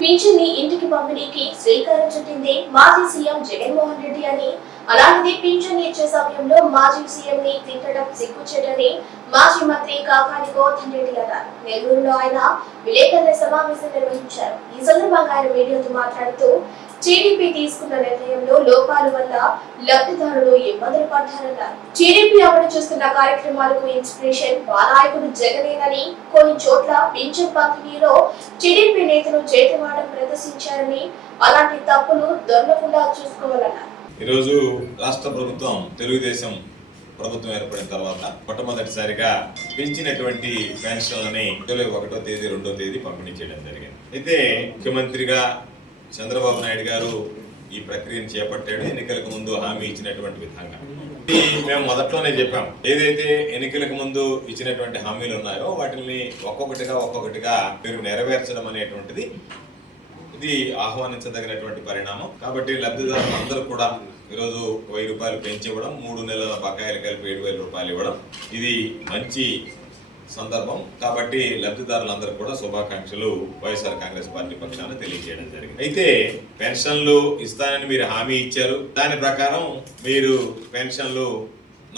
పింఛన్ని ఇంటికి పంపిణీకి శ్రీకారం చుట్టింది మాజీ సీఎం జగన్మోహన్ రెడ్డి అని. అలాంటిది పింఛన్ ఇచ్చే సమయంలో మాజీ సీఎం ని తిట్టడం సిగ్గుచేటని మాజీ మంత్రి కాకాని గోవర్ధన్ రెడ్డి అన్నారు. నెల్లూరులో ఆయన విలేకరుల సమావేశం నిర్వహించారు. ఈ సందర్భంగా ఆయన మీడియాతో మాట్లాడుతూ టీడీపీ తీసుకున్న నిర్ణయంలో లోపాల వల్ల లబ్ధిదారులు ఇబ్బందులు పడ్డారన్నారు. టీడీపీ అమలు చేస్తున్న కార్యక్రమాలకు ఇన్స్పిరేషన్ మా నాయకుడు జగనేనని కొన్ని చోట్ల పింఛన్ పంపిణీలో టీడీపీ నేతలు చేతివాడం ప్రదర్శించారని అలాంటి తప్పులు దొరకకుండా చూసుకోవాలన్నారు. ఈరోజు రాష్ట్ర ప్రభుత్వం తెలుగుదేశం ప్రభుత్వం ఏర్పడిన తర్వాత మొట్టమొదటిసారిగా పెంచినటువంటి పెన్షన్లని జూలై ఒకటో తేదీ రెండో తేదీ పంపిణీ చేయడం జరిగింది. అయితే ముఖ్యమంత్రిగా చంద్రబాబు నాయుడు గారు ఈ ప్రక్రియను చేపట్టాడు. ఎన్నికలకు ముందు హామీ ఇచ్చినటువంటి విధంగా. ఇది మేము మొదట్లోనే చెప్పాం ఏదైతే ఎన్నికలకు ముందు ఇచ్చినటువంటి హామీలు ఉన్నాయో వాటిని ఒక్కొక్కటిగా ఒక్కొక్కటిగా మీరు నెరవేర్చడం అనేటువంటిది ఇది ఆహ్వానించదగినటువంటి పరిణామం. కాబట్టి లబ్ధిదారులు అందరూ కూడా ఈరోజు వెయ్యి రూపాయలు పెంచి ఇవ్వడం మూడు నెలల బకాయిలు కలిపి ఏడు వేల రూపాయలు ఇవ్వడం ఇది మంచి సందర్భం. కాబట్టి లబ్ధిదారులందరూ కూడా శుభాకాంక్షలు వైఎస్ఆర్ కాంగ్రెస్ పార్టీ పక్షాన తెలియజేయడం జరిగింది. అయితే పెన్షన్లు ఇస్తానని మీరు హామీ ఇచ్చారు. దాని ప్రకారం మీరు పెన్షన్లు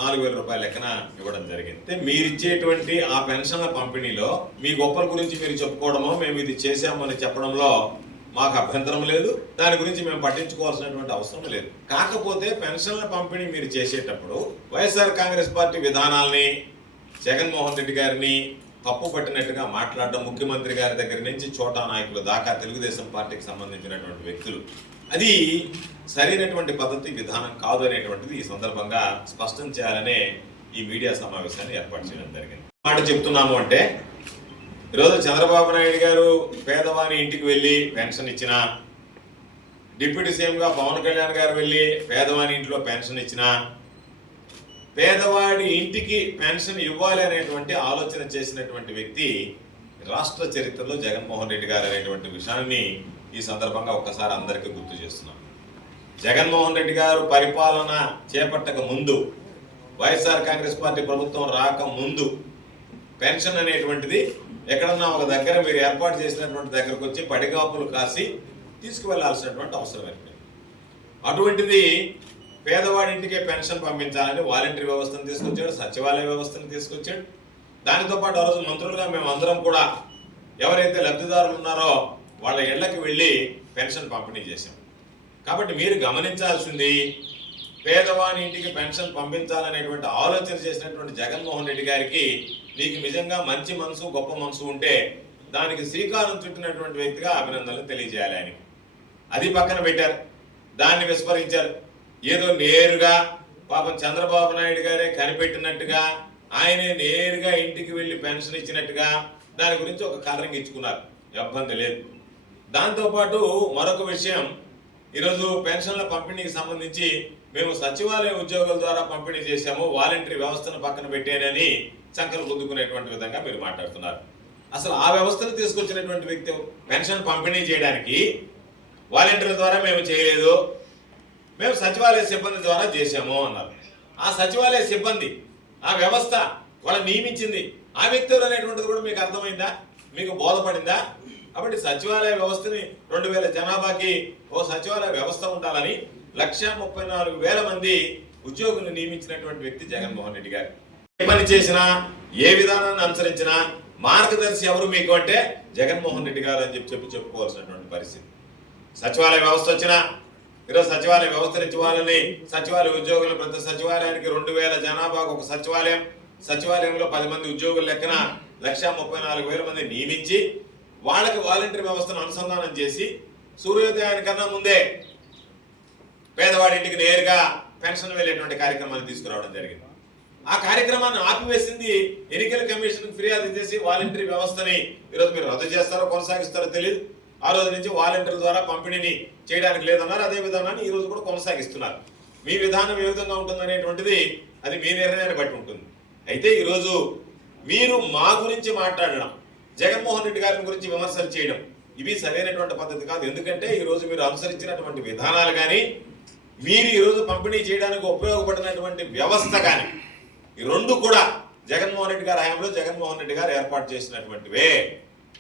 నాలుగు వేల రూపాయల లెక్కన ఇవ్వడం జరిగింది. అయితే మీరు ఇచ్చేటువంటి ఆ పెన్షన్ల పంపిణీలో మీ గొప్పల గురించి మీరు చెప్పుకోవడమో మేము ఇది చేశామని చెప్పడంలో మాకు అభ్యంతరం లేదు. దాని గురించి మేము పట్టించుకోవాల్సినటువంటి అవసరం లేదు. కాకపోతే పెన్షన్ల పంపిణీ మీరు చేసేటప్పుడు వైఎస్ఆర్ కాంగ్రెస్ పార్టీ విధానాల్ని జగన్మోహన్ రెడ్డి గారిని తప్పు పట్టినట్టుగా మాట్లాడడం ముఖ్యమంత్రి గారి దగ్గర నుంచి చోటా నాయకులు దాకా తెలుగుదేశం పార్టీకి సంబంధించినటువంటి వ్యక్తులు. అది సరైనటువంటి పద్ధతి విధానం కాదు అనేటువంటిది ఈ సందర్భంగా స్పష్టం చేయాలనే ఈ మీడియా సమావేశాన్ని ఏర్పాటు చేయడం జరిగింది. మాట చెప్తున్నాము అంటే ఈరోజు చంద్రబాబు నాయుడు గారు పేదవాని ఇంటికి వెళ్ళి పెన్షన్ ఇచ్చిన డిప్యూటీ సీఎంగా పవన్ కళ్యాణ్ గారు వెళ్ళి పేదవాని ఇంట్లో పెన్షన్ ఇచ్చిన పేదవాడి ఇంటికి పెన్షన్ ఇవ్వాలి అనేటువంటి ఆలోచన చేసినటువంటి వ్యక్తి రాష్ట్ర చరిత్రలో జగన్మోహన్ రెడ్డి గారు అనేటువంటి విషయాన్ని ఈ సందర్భంగా ఒక్కసారి అందరికీ గుర్తు చేస్తున్నాం. జగన్మోహన్ రెడ్డి గారు పరిపాలన చేపట్టక ముందు వైఎస్ఆర్ కాంగ్రెస్ పార్టీ ప్రభుత్వం రాక ముందు పెన్షన్ అనేటువంటిది ఎక్కడన్నా ఒక దగ్గర మీరు ఏర్పాటు చేసినటువంటి దగ్గరకు వచ్చి పడిగాపులు కాసి తీసుకువెళ్ళాల్సినటువంటి అవసరం ఏర్పడింది. అటువంటిది పేదవాడింటికే పెన్షన్ పంపించాలని వాలంటరీ వ్యవస్థను తీసుకొచ్చాడు సచివాలయ వ్యవస్థను తీసుకొచ్చాడు. దానితో పాటు ఆ రోజు మంత్రులుగా మేము అందరం కూడా ఎవరైతే లబ్ధిదారులు ఉన్నారో వాళ్ళ ఇళ్ళకు వెళ్ళి పెన్షన్ పంపిణీ చేశాం. కాబట్టి మీరు గమనించాల్సింది పేదవాని ఇంటికి పెన్షన్ పంపించాలనేటువంటి ఆలోచన చేసినటువంటి జగన్మోహన్ రెడ్డి గారికి నీకు నిజంగా మంచి మనసు గొప్ప మనసు ఉంటే దానికి శ్రీకారం చుట్టినటువంటి వ్యక్తిగా అభినందనలు తెలియజేయాలి ఆయనకి. అది పక్కన పెట్టారు. దాన్ని విస్మరించారు. ఏదో నేరుగా పాపం చంద్రబాబు నాయుడు గారే కనిపెట్టినట్టుగా ఆయనే నేరుగా ఇంటికి వెళ్ళి పెన్షన్ ఇచ్చినట్టుగా దాని గురించి ఒక కారణం ఇచ్చుకున్నారు. ఇబ్బంది లేదు. దాంతోపాటు మరొక విషయం. ఈరోజు పెన్షన్ల పంపిణీకి సంబంధించి మేము సచివాలయ ఉద్యోగుల ద్వారా పంపిణీ చేశాము. వాలంటరీ వ్యవస్థను పక్కన పెట్టానని చంకలు గుద్దుకునేటువంటి విధంగా మీరు మాట్లాడుతున్నారు. అసలు ఆ వ్యవస్థను తీసుకొచ్చినటువంటి వ్యక్తి పెన్షన్ పంపిణీ చేయడానికి వాలంటీర్ల ద్వారా మేము చేయలేదు. మేము సచివాలయ సిబ్బంది ద్వారా చేశాము అన్నారు. ఆ సచివాలయ సిబ్బంది ఆ వ్యవస్థ వాళ్ళని నియమించింది. ఆ వ్యక్తులు అనేటువంటిది కూడా మీకు అర్థమైందా? మీకు బోధపడిందా? కాబట్టి సచివాలయ వ్యవస్థని రెండు వేల జనాభాకి ఓ సచివాలయ వ్యవస్థ ఉండాలని లక్ష ముప్పై నాలుగు వేల మంది ఉద్యోగులను నియమించినటువంటి వ్యక్తి జగన్మోహన్ రెడ్డి గారు. పని చేసినా ఏ విధానాన్ని అనుసరించినా మార్గదర్శి ఎవరు మీకు అంటే జగన్మోహన్ రెడ్డి గారు అని చెప్పి చెప్పి చెప్పుకోవాల్సినటువంటి పరిస్థితి. సచివాలయ వ్యవస్థ వచ్చినా ఈరోజు సచివాలయ వ్యవస్థ నుంచి వాళ్ళని సచివాలయ ఉద్యోగులు ప్రతి సచివాలయానికి రెండు వేల జనాభాకు ఒక సచివాలయం. సచివాలయంలో పది మంది ఉద్యోగుల లెక్కన లక్ష ముప్పై నాలుగు వేల మంది నియమించి వాళ్ళకి వాలంటీర్ వ్యవస్థను అనుసంధానం చేసి సూర్యోదయానికన్నా ముందే పేదవాడింటికి నేరుగా పెన్షన్ వెళ్ళేటువంటి కార్యక్రమాన్ని తీసుకురావడం జరిగింది. ఆ కార్యక్రమాన్ని ఆపివేసింది ఎన్నికల కమిషన్ ఫిర్యాదు చేసి వాలంటరీ వ్యవస్థని ఈరోజు మీరు రద్దు చేస్తారో కొనసాగిస్తారో తెలియదు ఆ రోజు నుంచి వాలంటీర్ల ద్వారా పంపిణీని చేయడానికి లేదన్నారు. అదే విధానాన్ని ఈ రోజు కూడా కొనసాగిస్తున్నారు. మీ విధానం ఏ విధంగా ఉంటుందనేటువంటిది అది మీ నిర్ణయాన్ని బట్టి ఉంటుంది. అయితే ఈరోజు మీరు మా గురించి మాట్లాడడం జగన్మోహన్ రెడ్డి గారి గురించి విమర్శలు చేయడం ఇవి సరైనటువంటి పద్ధతి కాదు. ఎందుకంటే ఈ రోజు మీరు అనుసరించినటువంటి విధానాలు కానీ మీరు ఈరోజు పంపిణీ చేయడానికి ఉపయోగపడినటువంటి వ్యవస్థ కానీ ఈ రెండు కూడా జగన్మోహన్ రెడ్డి గారి హయాంలో జగన్మోహన్ రెడ్డి గారు ఏర్పాటు చేసినటువంటివే.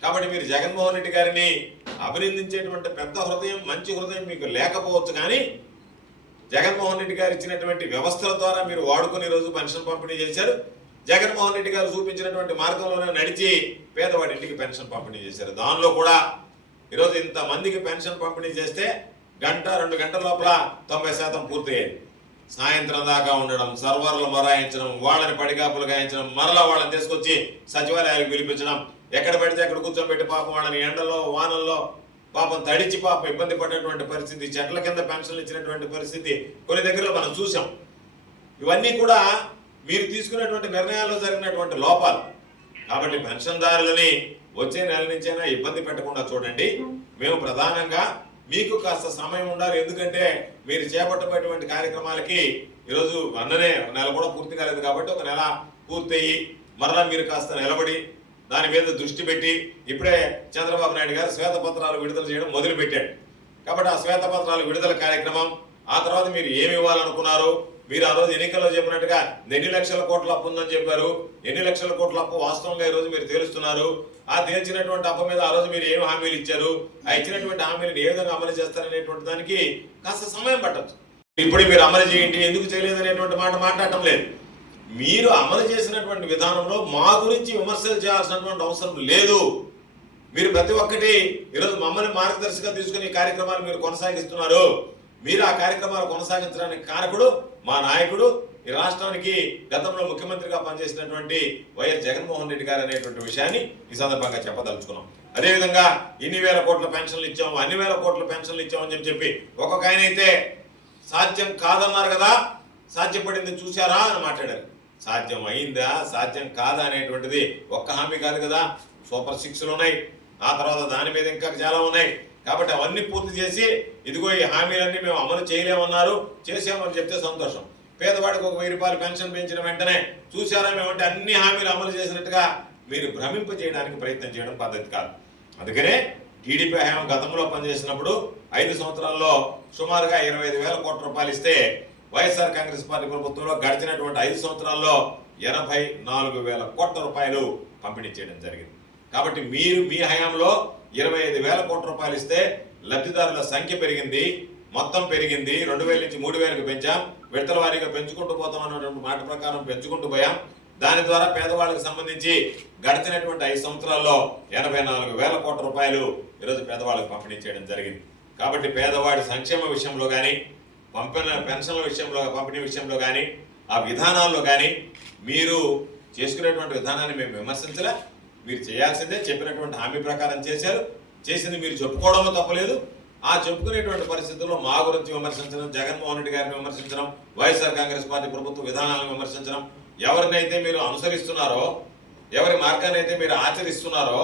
కాబట్టి మీరు జగన్మోహన్ రెడ్డి గారిని అభినందించేటువంటి పెద్ద హృదయం మంచి హృదయం మీకు లేకపోవచ్చు కానీ జగన్మోహన్ రెడ్డి గారు ఇచ్చినటువంటి వ్యవస్థల ద్వారా మీరు వాడుకుని రోజు పెన్షన్ పంపిణీ చేశారు. జగన్మోహన్ రెడ్డి గారు చూపించినటువంటి మార్గంలోనే నడిచి పేదవాడి ఇంటికి పెన్షన్ పంపిణీ చేశారు. దానిలో కూడా ఈరోజు ఇంత మందికి పెన్షన్ పంపిణీ చేస్తే గంట రెండు గంటల లోపల తొంభై శాతం పూర్తయ్యేది. సాయంత్రం దాకా ఉండడం సర్వర్లు మొరాయించడం వాళ్ళని పడిగాపులు గాయించడం మరలా వాళ్ళని తీసుకొచ్చి సచివాలయాలకు పిలిపించడం. ఎక్కడ పెడితే అక్కడ కూర్చోబెట్టి పాపం వాళ్ళని ఎండలో వానల్లో పాపం తడిచి పాపం ఇబ్బంది పడేటువంటి పరిస్థితి చెట్ల కింద పెన్షన్లు ఇచ్చినటువంటి పరిస్థితి కొన్ని దగ్గరలో మనం చూసాం ఇవన్నీ కూడా మీరు తీసుకున్నటువంటి నిర్ణయాల్లో జరిగినటువంటి లోపాలు. కాబట్టి పెన్షన్దారులని వచ్చే నెల నుంచైనా ఇబ్బంది పెట్టకుండా చూడండి. మేము ప్రధానంగా మీకు కాస్త సమయం ఉండాలి. ఎందుకంటే మీరు చేపట్టబోయేటువంటి కార్యక్రమాలకి ఈరోజు అన్ననే నెల కూడా పూర్తి కాలేదు కాబట్టి ఒక నెల పూర్తయి మరలా మీరు కాస్త నిలబడి దాని మీద దృష్టి పెట్టి ఇప్పుడే చంద్రబాబు నాయుడు గారు శ్వేతపత్రాలు విడుదల చేయడం మొదలుపెట్టాడు కాబట్టి ఆ శ్వేతపత్రాలు విడుదల కార్యక్రమం ఆ తర్వాత మీరు ఏమి ఇవ్వాలనుకున్నారు మీరు ఆ రోజు ఎన్నికల్లో చెప్పినట్టుగా ఎన్ని లక్షల కోట్ల అప్పు ఉందని చెప్పారు. ఎన్ని లక్షల కోట్ల అప్పు వాస్తవంగా ఈ రోజు మీరు తేలుస్తున్నారు. ఆ తేల్చినటువంటి అప్పు మీద ఆ రోజు మీరు ఏం హామీలు ఇచ్చారు? ఆ ఇచ్చినటువంటి హామీలను ఏ విధంగా అమలు చేస్తారనేటువంటి దానికి కాస్త సమయం పట్టచ్చు. ఇప్పుడు మీరు అమలు చేయండి. ఎందుకు చేయలేదు అనేటువంటి మాట మాట్లాడటం లేదు. మీరు అమలు చేసినటువంటి విధానంలో మా గురించి విమర్శలు చేయాల్సినటువంటి అవసరం లేదు. మీరు ప్రతి ఒక్కటి ఈరోజు మమ్మల్ని మార్గదర్శిగా తీసుకుని కార్యక్రమాలు మీరు కొనసాగిస్తున్నారు. మీరు ఆ కార్యక్రమాలు కొనసాగించడానికి కారకుడు మా నాయకుడు ఈ రాష్ట్రానికి గతంలో ముఖ్యమంత్రిగా పనిచేసినటువంటి వైఎస్ జగన్మోహన్ రెడ్డి గారు అనేటువంటి విషయాన్ని ఈ సందర్భంగా చెప్పదలుచుకున్నాం. అదేవిధంగా ఇన్ని వేల కోట్ల పెన్షన్లు ఇచ్చాము అన్ని వేల కోట్ల పెన్షన్లు ఇచ్చామని చెప్పి చెప్పి ఒక్కొక్క ఆయన అయితే సాధ్యం కాదన్నారు కదా సాధ్యపడింది చూశారా అని మాట్లాడారు. సాధ్యం అయిందా సాధ్యం కాదా అనేటువంటిది ఒక్క హామీ కాదు కదా సూపర్ సిక్స్లు ఉన్నాయి. ఆ తర్వాత దాని మీద ఇంకా చాలా ఉన్నాయి. కాబట్టి అవన్నీ పూర్తి చేసి ఇదిగో ఈ హామీలన్నీ మేము అమలు చేయలేమన్నారు చేసామని చెప్తే సంతోషం. పేదవాడికి ఒక వెయ్యి రూపాయలు పెన్షన్ పెంచిన వెంటనే చూసారా మేమంటే అన్ని హామీలు అమలు చేసినట్టుగా మీరు భ్రమింప చేయడానికి ప్రయత్నం చేయడం పద్ధతి కాదు. అందుకనే టీడీపీ హయాం గతంలో పనిచేసినప్పుడు ఐదు సంవత్సరాల్లో సుమారుగా ఇరవై ఐదు వేల కోట్ల రూపాయలు ఇస్తే వైఎస్ఆర్ కాంగ్రెస్ పార్టీ ప్రభుత్వంలో గడిచినటువంటి ఐదు సంవత్సరాల్లో ఎనభై నాలుగు వేల కోట్ల రూపాయలు పంపిణీ చేయడం జరిగింది. కాబట్టి మీరు మీ హయాంలో ఇరవై ఐదు వేల కోట్ల రూపాయలు ఇస్తే లబ్ధిదారుల సంఖ్య పెరిగింది మొత్తం పెరిగింది. రెండు వేల నుంచి మూడు వేలకు పెంచాం. విడతల వారీగా పెంచుకుంటూ పోతాం అన్నటువంటి మాట ప్రకారం పెంచుకుంటూ పోయాం. దాని ద్వారా పేదవాళ్ళకి సంబంధించి గడిచినటువంటి ఐదు సంవత్సరాల్లో ఎనభై నాలుగు వేల కోట్ల రూపాయలు ఈరోజు పేదవాళ్ళకి పంపిణీ చేయడం జరిగింది. కాబట్టి పేదవాడి సంక్షేమ విషయంలో కానీ పంపిన పెన్షన్ల విషయంలో పంపిణీ విషయంలో కానీ ఆ విధానాల్లో కానీ మీరు చేసుకునేటువంటి విధానాన్ని మేము విమర్శించలే. మీరు చేయాల్సిందే చెప్పినటువంటి హామీ ప్రకారం చేశారు. చేసింది మీరు చెప్పుకోవడంలో తప్పలేదు. ఆ చెప్పుకునేటువంటి పరిస్థితుల్లో మా గురించి విమర్శించడం జగన్మోహన్ రెడ్డి గారిని విమర్శించడం వైఎస్ఆర్ కాంగ్రెస్ పార్టీ ప్రభుత్వ విధానాలను విమర్శించడం ఎవరినైతే మీరు అనుసరిస్తున్నారో ఎవరి మార్గాన్ని అయితే మీరు ఆచరిస్తున్నారో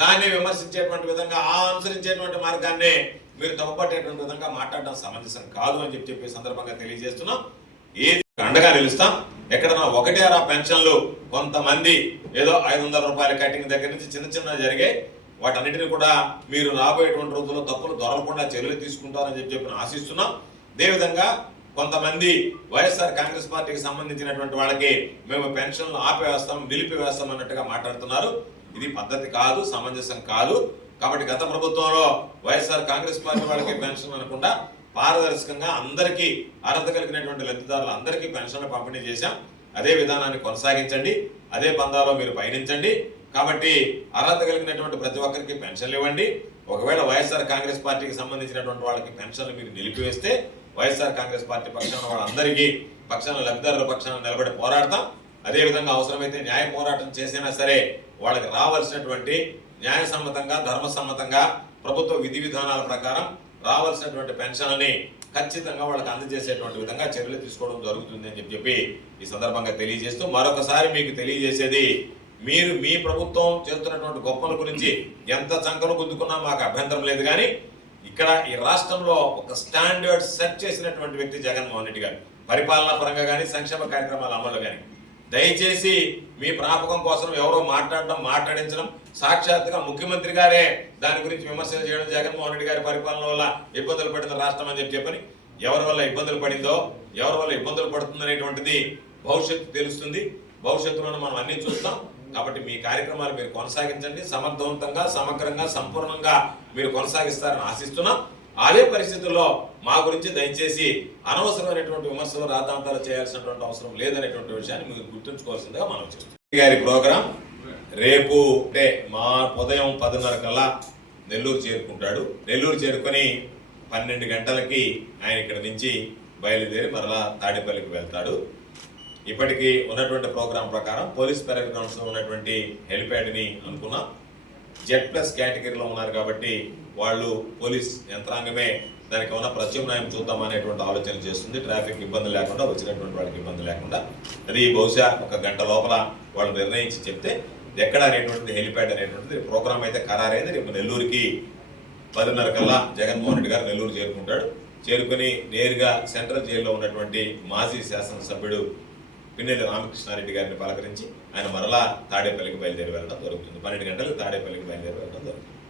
దాన్ని విమర్శించేటువంటి విధంగా ఆ అనుసరించేటువంటి మార్గాన్ని మీరు తప్పపట్టేటువంటి విధంగా మాట్లాడడం సమంజసం కాదు అని చెప్పి చెప్పే సందర్భంగా తెలియజేస్తున్నాం. ఏది అండగా నిలుస్తాం. ఎక్కడన్నా ఒకటే రా పెన్షన్లు కొంతమంది ఏదో ఐదు వందల రూపాయల కటింగ్ దగ్గర నుంచి చిన్న చిన్న జరిగాయి. వాటన్నిటిని కూడా మీరు రాబోయేటువంటి రోజుల్లో తప్పులు దొరకకుండా చర్యలు తీసుకుంటారని చెప్పి చెప్పి ఆశిస్తున్నాం. అదేవిధంగా కొంతమంది వైఎస్ఆర్ కాంగ్రెస్ పార్టీకి సంబంధించినటువంటి వాళ్ళకి మేము పెన్షన్లు ఆపివేస్తాం నిలిపివేస్తాం అన్నట్టుగా మాట్లాడుతున్నారు. ఇది పద్ధతి కాదు సమంజసం కాదు. కాబట్టి గత ప్రభుత్వంలో వైఎస్ఆర్ కాంగ్రెస్ పార్టీ వాళ్ళకి పెన్షన్ అనకుండా పారదర్శకంగా అందరికీ అర్హత కలిగినటువంటి లబ్ధిదారులు అందరికీ పెన్షన్లు పంపిణీ చేశాం. అదే విధానాన్ని కొనసాగించండి అదే పందాలో మీరు పయనించండి. కాబట్టి అర్హత కలిగినటువంటి ప్రతి ఒక్కరికి పెన్షన్లు ఇవ్వండి. ఒకవేళ వైఎస్ఆర్ కాంగ్రెస్ పార్టీకి సంబంధించినటువంటి వాళ్ళకి పెన్షన్లు మీరు నిలిపివేస్తే వైఎస్ఆర్ కాంగ్రెస్ పార్టీ పక్షాన వాళ్ళందరికీ పక్షాన లబ్ధిదారుల పక్షాన నిలబడి పోరాడతాం. అదేవిధంగా అవసరమైతే న్యాయ పోరాటం చేసినా సరే వాళ్ళకి రావాల్సినటువంటి న్యాయసమ్మతంగా ధర్మసమ్మతంగా ప్రభుత్వ విధి విధానాల ప్రకారం రావాల్సినటువంటి పెన్షన్ని ఖచ్చితంగా వాళ్ళకి అందజేసేటువంటి విధంగా చర్యలు తీసుకోవడం జరుగుతుంది అని చెప్పి చెప్పి ఈ సందర్భంగా తెలియజేస్తూ మరొకసారి మీకు తెలియజేసేది మీరు మీ ప్రభుత్వం చేస్తున్నటువంటి గొప్పల గురించి ఎంత చంకలు గుద్దుకున్నా మాకు అభ్యంతరం లేదు కానీ ఇక్కడ ఈ రాష్ట్రంలో ఒక స్టాండర్డ్ సెట్ చేసినటువంటి వ్యక్తి జగన్మోహన్ రెడ్డి గారు. పరిపాలనా పరంగా కానీ సంక్షేమ కార్యక్రమాల అమలు కానీ. దయచేసి మీ ప్రాపకం కోసం ఎవరో మాట్లాడడం మాట్లాడించడం సాక్షాత్తుగా ముఖ్యమంత్రి గారే దాని గురించి విమర్శలు చేయడం జగన్మోహన్ రెడ్డి గారి పరిపాలన వల్ల ఇబ్బందులు పడిన రాష్ట్రం అని చెప్పి చెప్పని ఎవరి వల్ల ఇబ్బందులు పడిందో ఎవరి వల్ల ఇబ్బందులు పడుతుందనేటువంటిది భవిష్యత్తు తెలుస్తుంది. భవిష్యత్తులో మనం అన్ని చూస్తాం. కాబట్టి మీ కార్యక్రమాలు మీరు కొనసాగించండి. సమర్థవంతంగా సమగ్రంగా సంపూర్ణంగా మీరు కొనసాగిస్తారని ఆశిస్తున్నాం. అదే పరిస్థితుల్లో మా గురించి దయచేసి అనవసరమైనటువంటి విమర్శలు రాతాంతాలు చేయాల్సినటువంటి అవసరం లేదనేటువంటి విషయాన్ని మీరు గుర్తుంచుకోవాల్సిందిగా మనం చేస్తాం గారి ప్రోగ్రాం రేపు అంటే మా ఉదయం పదిన్నర కల్లా నెల్లూరు చేరుకుంటాడు. నెల్లూరు చేరుకొని పన్నెండు గంటలకి ఆయన ఇక్కడ నుంచి బయలుదేరి మరలా తాడేపల్లికి వెళ్తాడు. ఇప్పటికీ ఉన్నటువంటి ప్రోగ్రాం ప్రకారం పోలీస్ పెరడ్ గ్రౌండ్స్లో ఉన్నటువంటి హెలిప్యాడ్ని అనుకున్నాం. జెడ్ ప్లస్ కేటగిరీలో ఉన్నారు కాబట్టి వాళ్ళు పోలీస్ యంత్రాంగమే దానికి ఉన్న ప్రత్యామ్నాయం చూద్దాం అనేటువంటి ఆలోచన చేస్తుంది. ట్రాఫిక్ ఇబ్బంది లేకుండా వచ్చినటువంటి వాళ్ళకి ఇబ్బంది లేకుండా. అది బహుశా ఒక గంట లోపల వాళ్ళు నిర్ణయించి చెప్తే ఎక్కడ అనేటువంటిది హెలిప్యాడ్ అనేటువంటిది ప్రోగ్రామ్ అయితే ఖరారైంది. రేపు నెల్లూరుకి పదిన్నర కల్లా జగన్మోహన్ రెడ్డి గారు నెల్లూరు చేరుకుంటాడు. చేరుకుని నేరుగా సెంట్రల్ జైల్లో ఉన్నటువంటి మాజీ శాసనసభ్యుడు పిన్నెల్లి రామకృష్ణారెడ్డి గారిని పలకరించి ఆయన మరలా తాడేపల్లికి బయలుదేరి వెళ్ళడం జరుగుతుంది. పన్నెండు గంటలకు తాడేపల్లికి బయలుదేరి వెళ్ళడం జరుగుతుంది.